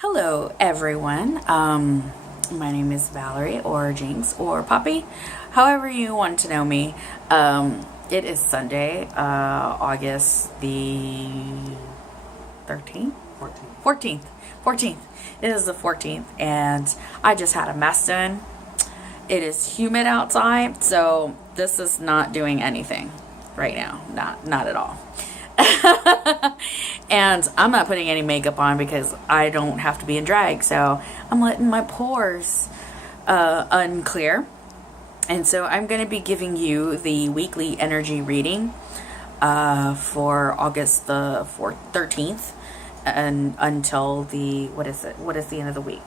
Hello, everyone. My name is Valerie, or Jinx, or Poppy, however you want to know me. It is Sunday, August the 13th? 14th. 14th. It is the 14th, and I just had a mess done. It is humid outside, so this is not doing anything right now. Not at all. And I'm not putting any makeup on because I don't have to be in drag, so I'm letting my pores unclear. And so I'm going to be giving you the weekly energy reading for August the 13th and until the, what is the end of the week?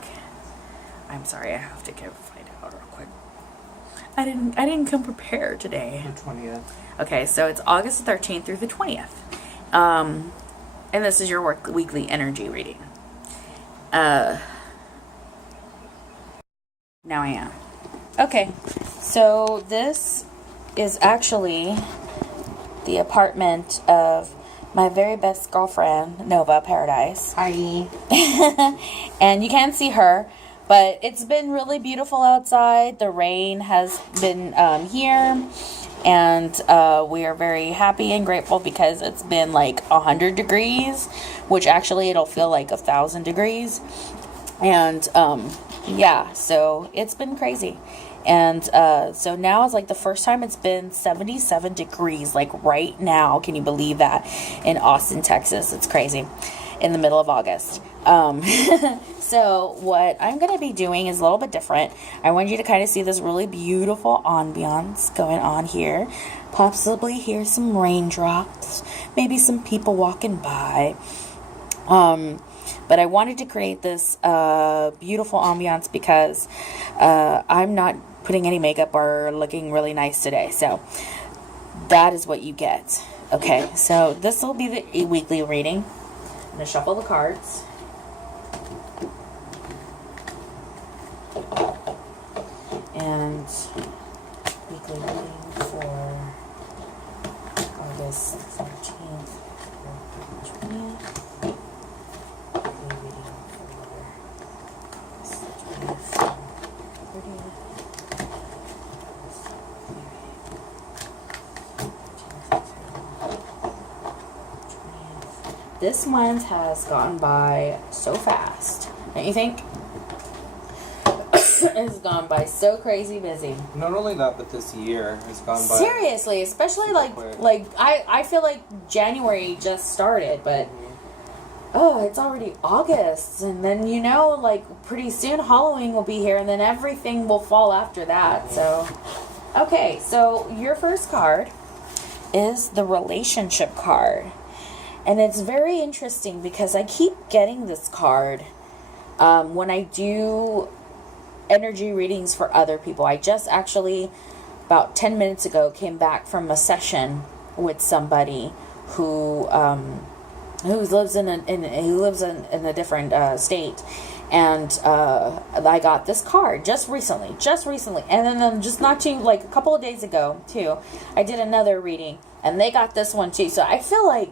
I'm sorry, I have to go find out real quick. I didn't come prepared today. The 20th. Okay, so it's August the 13th through the 20th. And this is your weekly energy reading. Now I am. Okay, so this is actually the apartment of my very best girlfriend, Nova Paradise. Hi. And you can't see her, but it's been really beautiful outside. The rain has been here. And we are very happy and grateful because it's been like 100 degrees, which actually it'll feel like 1,000 degrees. And yeah, so it's been crazy. And so now is like the first time it's been 77 degrees, like right now. Can you believe that? In Austin, Texas. It's crazy. In the middle of August. So what I'm going to be doing is a little bit different. I want you to kind of see this really beautiful ambiance going on here. Possibly hear some raindrops, maybe some people walking by. But I wanted to create this beautiful ambiance because I'm not putting any makeup or looking really nice today. So that is what you get. Okay, so this will be the weekly reading. I'm going to shuffle the cards. And weekly reading for August 13th through 20th. Weekly reading for August 20th through 30th. This month has gone by so fast, don't you think? It's gone by so crazy busy. Not only that, but this year has gone by. Seriously, especially like I feel like January just started, but it's already August, and then like pretty soon Halloween will be here, and then everything will fall after that. So, okay, so your first card is the relationship card, and it's very interesting because I keep getting this card when I do energy readings for other people. I just actually about 10 minutes ago came back from a session with somebody who lives in a different state, and I got this card just recently, and then just not too, like a couple of days ago too, I did another reading and they got this one too. So I feel like,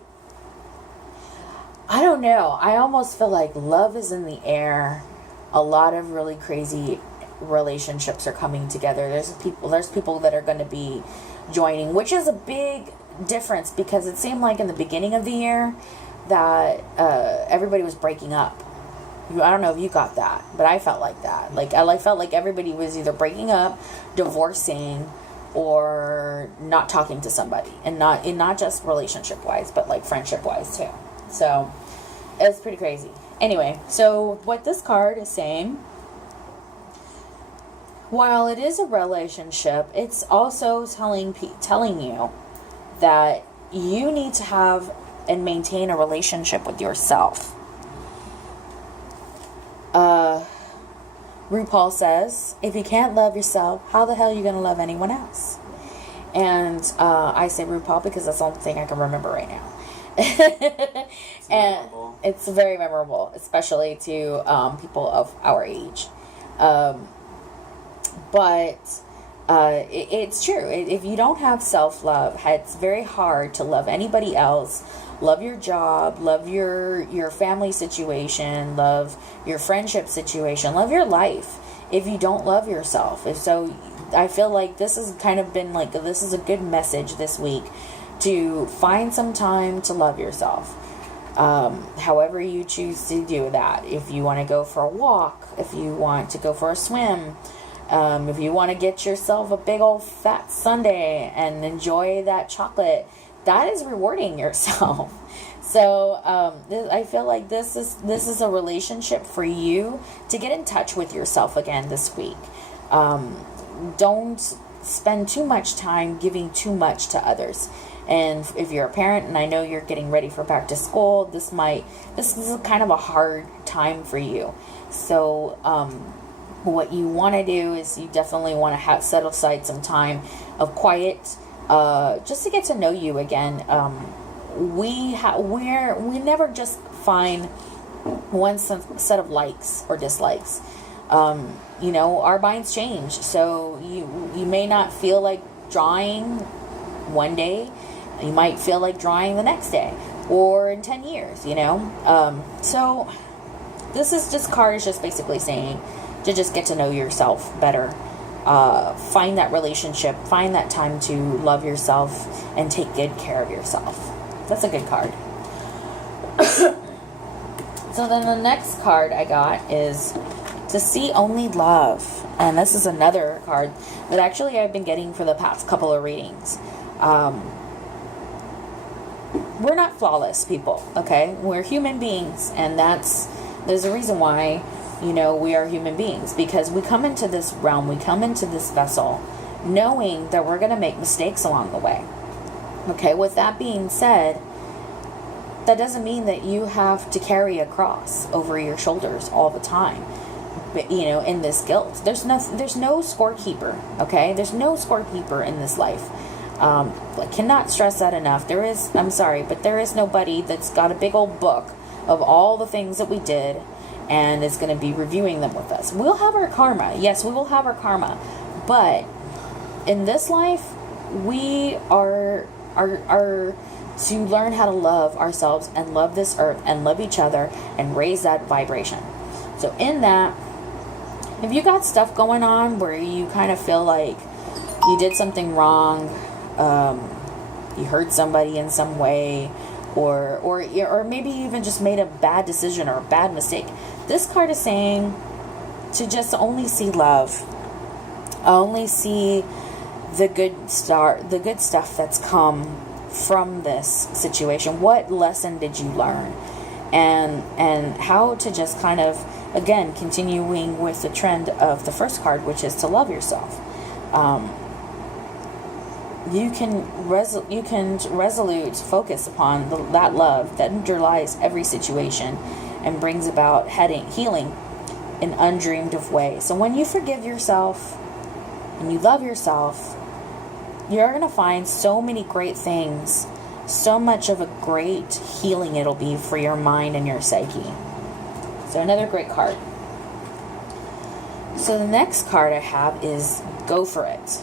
I don't know, I almost feel like love is in the air. A lot of really crazy relationships are coming together. There's people that are going to be joining, which is a big difference because it seemed like in the beginning of the year that everybody was breaking up. I don't know if you got that, but I felt like that. Like I felt like everybody was either breaking up, divorcing, or not talking to somebody, and not just relationship wise, but like friendship wise too. So it's pretty crazy. Anyway, so what this card is saying, while it is a relationship, it's also telling you that you need to have and maintain a relationship with yourself. RuPaul says, if you can't love yourself, how the hell are you going to love anyone else? And I say RuPaul because that's the only thing I can remember right now. And it's very memorable, especially to people of our age. But it's true. If you don't have self-love, it's very hard to love anybody else love your job, love your family situation, love your friendship situation, love your life. If you don't love yourself, if so, I feel like this has kind of been like, this is a good message this week to find some time to love yourself. However you choose to do that. If you want to go for a walk, if you want to go for a swim, if you want to get yourself a big old fat sundae and enjoy that chocolate, that is rewarding yourself. So I feel like this is a relationship for you to get in touch with yourself again this week. Don't spend too much time giving too much to others. And if you're a parent, and I know you're getting ready for back to school, this is kind of a hard time for you. So what you want to do is you definitely want to set aside some time of quiet, just to get to know you again. We never just find one set of likes or dislikes. Our minds change, so you may not feel like drawing one day. You might feel like drawing the next day, or in 10 years, So this card is just basically saying to just get to know yourself better. Find that relationship, find that time to love yourself and take good care of yourself. That's a good card. So then the next card I got is to see only love. And this is another card that actually I've been getting for the past couple of readings. We're not flawless people, okay? We're human beings, and there's a reason why, we are human beings, because we come into this realm, we come into this vessel, knowing that we're going to make mistakes along the way. Okay, with that being said, that doesn't mean that you have to carry a cross over your shoulders all the time. But, in this guilt, there's no scorekeeper, okay? There's no scorekeeper in this life. I cannot stress that enough. I'm sorry, but there is nobody that's got a big old book of all the things that we did and is going to be reviewing them with us. We'll have our karma. Yes, we will have our karma. But in this life, we are to learn how to love ourselves and love this earth and love each other and raise that vibration. So in that, if you got stuff going on where you kind of feel like you did something wrong, you hurt somebody in some way, or maybe you even just made a bad decision or a bad mistake, this card is saying to just only see love, only see the good stuff that's come from this situation. What lesson did you learn? And how to just kind of, again, continuing with the trend of the first card, which is to love yourself. You can resolute focus upon that love that underlies every situation and brings about healing in undreamed of ways. So when you forgive yourself and you love yourself, you're going to find so many great things, so much of a great healing it'll be for your mind and your psyche. So another great card. So the next card I have is go for it.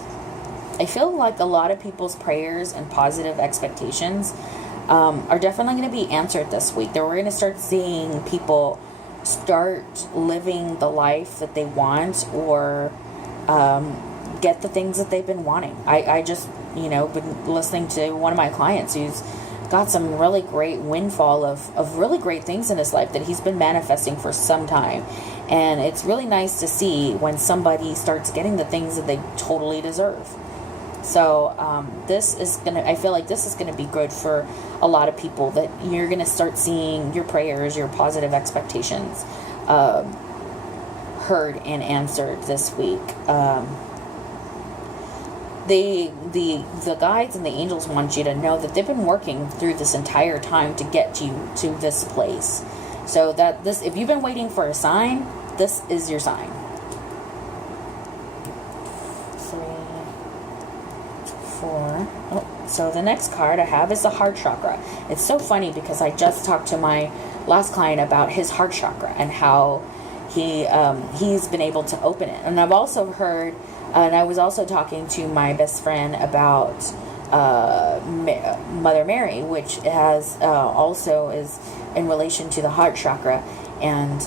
I feel like a lot of people's prayers and positive expectations are definitely going to be answered this week. That we're going to start seeing people start living the life that they want, or get the things that they've been wanting. I just, been listening to one of my clients who's got some really great windfall of really great things in his life that he's been manifesting for some time. And it's really nice to see when somebody starts getting the things that they totally deserve. So I feel like this is going to be good for a lot of people, that you're going to start seeing your prayers, your positive expectations heard and answered this week. The guides and the angels want you to know that they've been working through this entire time to get you to this place. So that if you've been waiting for a sign, this is your sign. 3, 4. Oh, so the next card I have is the heart chakra. It's so funny because I just talked to my last client about his heart chakra and how he's been able to open it. And I've also heard, and I was also talking to my best friend about Mother Mary, which has also is in relation to the heart chakra, and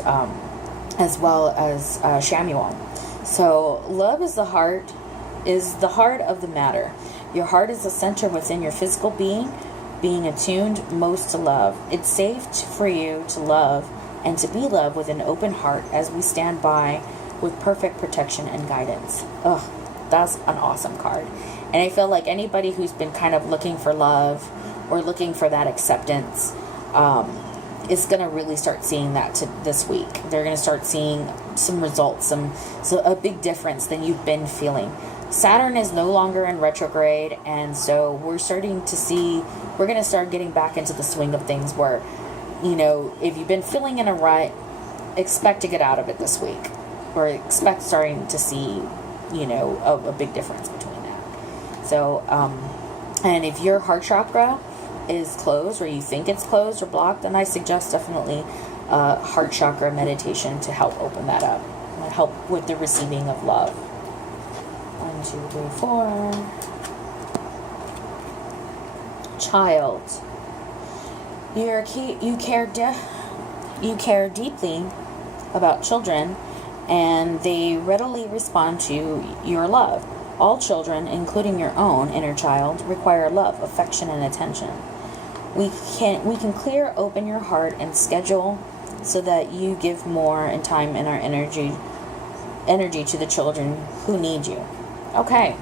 as well as Shamuel. So love is the heart of the matter. Your heart is the center within your physical being attuned most to love. It's safe for you to love and to be loved with an open heart as we stand by with perfect protection and guidance. Ugh, that's an awesome card. And I feel like anybody who's been kind of looking for love or looking for that acceptance is going to really start seeing that this week. They're going to start seeing some results, so a big difference than you've been feeling. Saturn is no longer in retrograde, and so we're going to start getting back into the swing of things where, if you've been feeling in a rut, expect to get out of it this week, or expect starting to see, a big difference between that. So, and if your heart chakra is closed, or you think it's closed or blocked, then I suggest definitely heart chakra meditation to help open that up, help with the receiving of love. 1, 2, 3, 4. Child. You care deeply about children, and they readily respond to your love. All children, including your own inner child, require love, affection, and attention. We can clear open your heart and schedule so that you give more and time and our energy to the children who need you. Okay,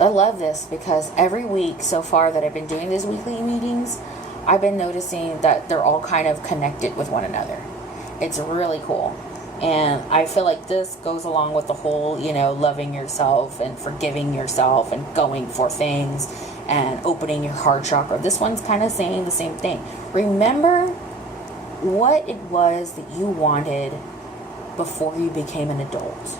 I love this because every week so far that I've been doing these weekly meetings, I've been noticing that they're all kind of connected with one another. It's really cool. And I feel like this goes along with the whole, loving yourself and forgiving yourself and going for things and opening your heart chakra. This one's kind of saying the same thing. Remember what it was that you wanted before you became an adult.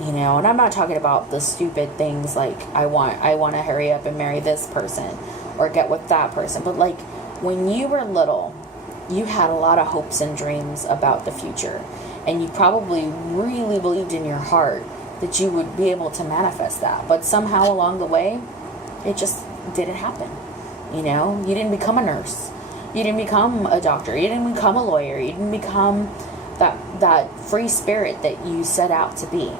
And I'm not talking about the stupid things like I want to hurry up and marry this person or get with that person. But like when you were little, you had a lot of hopes and dreams about the future. And you probably really believed in your heart that you would be able to manifest that. But somehow along the way, it just didn't happen. You didn't become a nurse. You didn't become a doctor. You didn't become a lawyer. You didn't become that free spirit that you set out to be.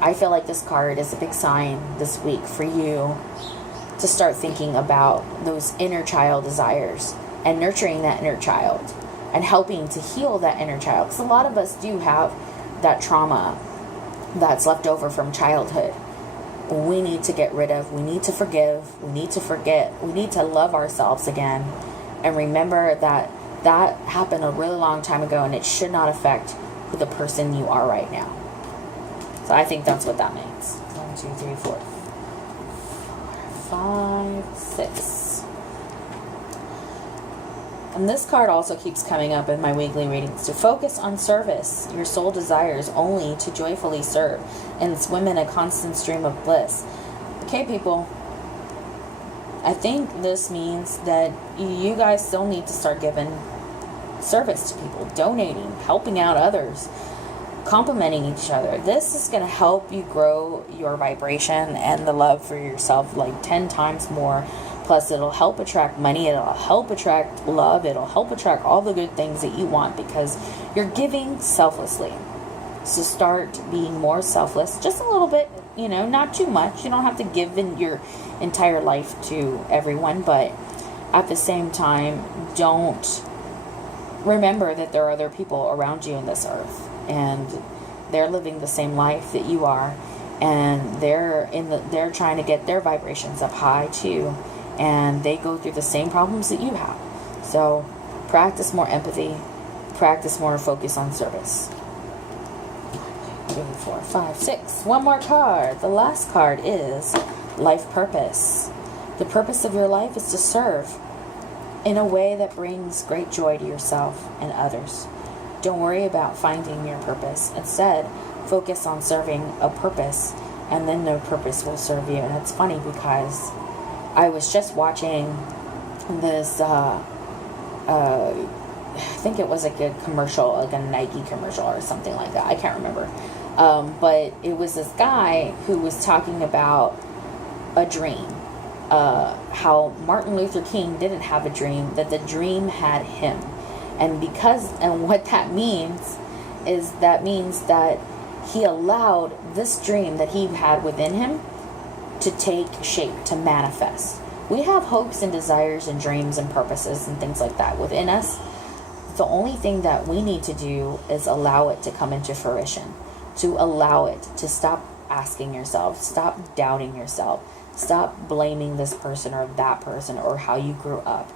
I feel like this card is a big sign this week for you to start thinking about those inner child desires and nurturing that inner child and helping to heal that inner child. Because a lot of us do have that trauma that's left over from childhood. We need to get rid of. We need to forgive. We need to forget. We need to love ourselves again. And remember that happened a really long time ago, and it should not affect the person you are right now. So I think that's what that means. 1, 2, 3, 4, 5, 6. And this card also keeps coming up in my weekly readings. To focus on service, your soul desires only to joyfully serve and swim in a constant stream of bliss. Okay, people. I think this means that you guys still need to start giving service to people, donating, helping out others, complimenting each other. This is going to help you grow your vibration and the love for yourself like 10 times more. Plus, it'll help attract money. It'll help attract love. It'll help attract all the good things that you want because you're giving selflessly. So start being more selfless, just a little bit, not too much. You don't have to give in your entire life to everyone, but at the same time, don't remember that there are other people around you in this earth, and they're living the same life that you are, and they're trying to get their vibrations up high too, and they go through the same problems that you have. So practice more empathy, practice more focus on service. 3, 4, 5, 6. One more card. The last card is life purpose. The purpose of your life is to serve in a way that brings great joy to yourself and others. Don't worry about finding your purpose. Instead, focus on serving a purpose, and then the purpose will serve you. And it's funny because I was just watching this, I think it was like a commercial, like a Nike commercial or something like that. I can't remember. But it was this guy who was talking about a dream. how Martin Luther King didn't have a dream, that the dream had him. And what that means is that he allowed this dream that he had within him to take shape, to manifest. We have hopes and desires and dreams and purposes and things like that within us. The only thing that we need to do is allow it to come into fruition, to allow it to stop asking yourself, stop doubting yourself, stop blaming this person or that person or how you grew up,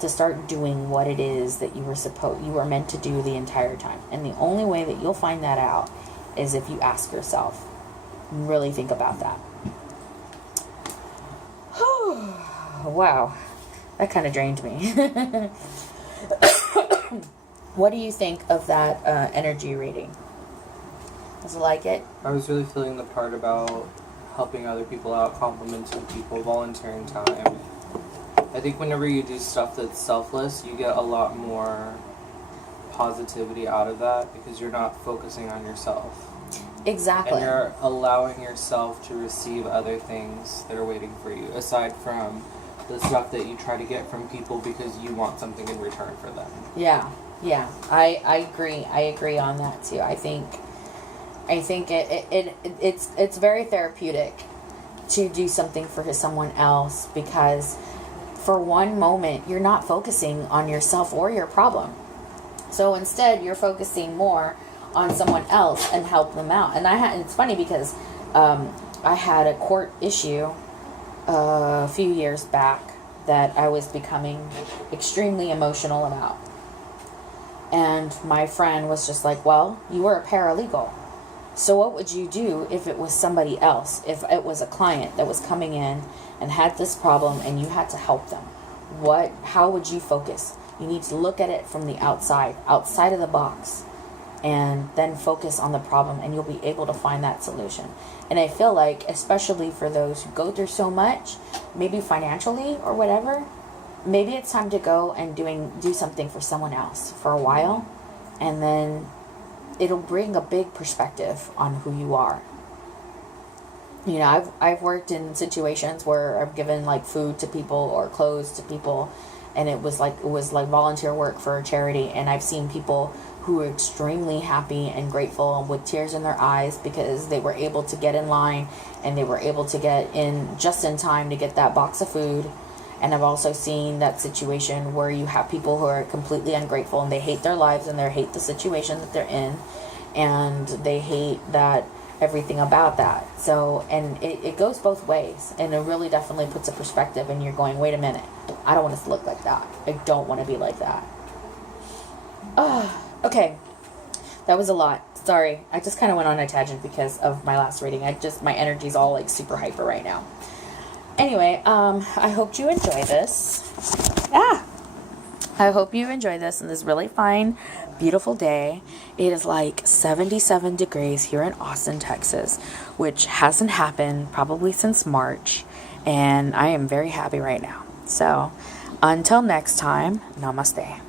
to start doing what it is that you were meant to do the entire time. And the only way that you'll find that out is if you ask yourself. Really think about that. Wow, that kind of drained me. What do you think of that energy reading? Does it like it? I was really feeling the part about helping other people out, complimenting people, volunteering time. I think whenever you do stuff that's selfless, you get a lot more positivity out of that because you're not focusing on yourself. Exactly. And you're allowing yourself to receive other things that are waiting for you, aside from the stuff that you try to get from people because you want something in return for them. Yeah. I agree. I agree on that too. I think it's very therapeutic to do something for someone else, because for one moment you're not focusing on yourself or your problem. So instead you're focusing more on someone else and help them out. And it's funny because I had a court issue a few years back that I was becoming extremely emotional about. And my friend was just like, well, you were a paralegal. So what would you do if it was somebody else? If it was a client that was coming in and had this problem and you had to help them? How would you focus? You need to look at it from the outside of the box, and then focus on the problem, and you'll be able to find that solution. And I feel like, especially for those who go through so much, maybe financially or whatever, maybe it's time to go and do something for someone else for a while, and then it'll bring a big perspective on who you are. You know, I've worked in situations where I've given like food to people or clothes to people, and it was like volunteer work for a charity, and I've seen people who were extremely happy and grateful with tears in their eyes because they were able to get in line and they were able to get in just in time to get that box of food. And I've also seen that situation where you have people who are completely ungrateful and they hate their lives and they hate the situation that they're in, and they hate that everything about that. So, and it goes both ways, and it really definitely puts a perspective, and you're going, wait a minute, I don't want to look like that. I don't want to be like that. Okay, that was a lot. Sorry, I just kind of went on a tangent because of my last reading. My energy's all like super hyper right now. Anyway, I hope you enjoy this. I hope you enjoy this on this really fine, beautiful day. It is like 77 degrees here in Austin, Texas, which hasn't happened probably since March, and I am very happy right now. So, until next time, namaste.